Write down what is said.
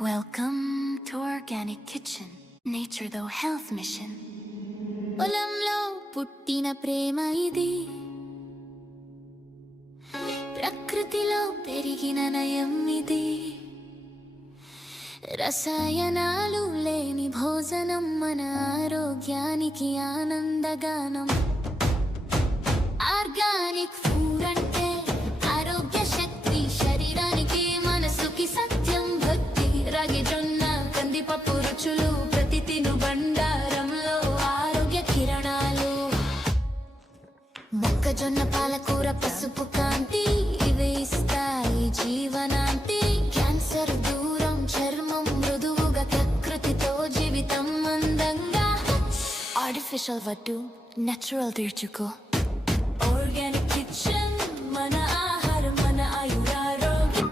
Welcome to Organic Kitchen, Nature Though Health Mission. పొలంలో పుట్టిన ప్రేమ ఇది, ప్రకృతిలో పెరిగిన నయం ఇది. రసాయనాలు లేని భోజనం మన ఆరోగ్యానికి ఆనందగానం. ఆర్గానిక్ ఫుడ్ అంటే ఆరోగ్య శక్తి, శరీరానికి మనసుకి సత్యం భక్తి. రాగి జొన్న కందిపప్పు రుచులు, ప్రతి తిను బండారంలో ఆరోగ్య కిరణాలు. మొక్కజొన్న పాలకూర పసుపు కాంతి, ఇవి ఇస్తాయి జీవనాంతి. క్యాన్సర్ దూరం, చర్మం మృదువుగా, ప్రకృతితో జీవితం అందంగా. ఆర్టిఫిషియల్ వద్దు, నేచురల్ తీర్చుకో. ఆర్గానిక్ కిచెన్, మన ఆహారం మన ఆయురారోగ్యం.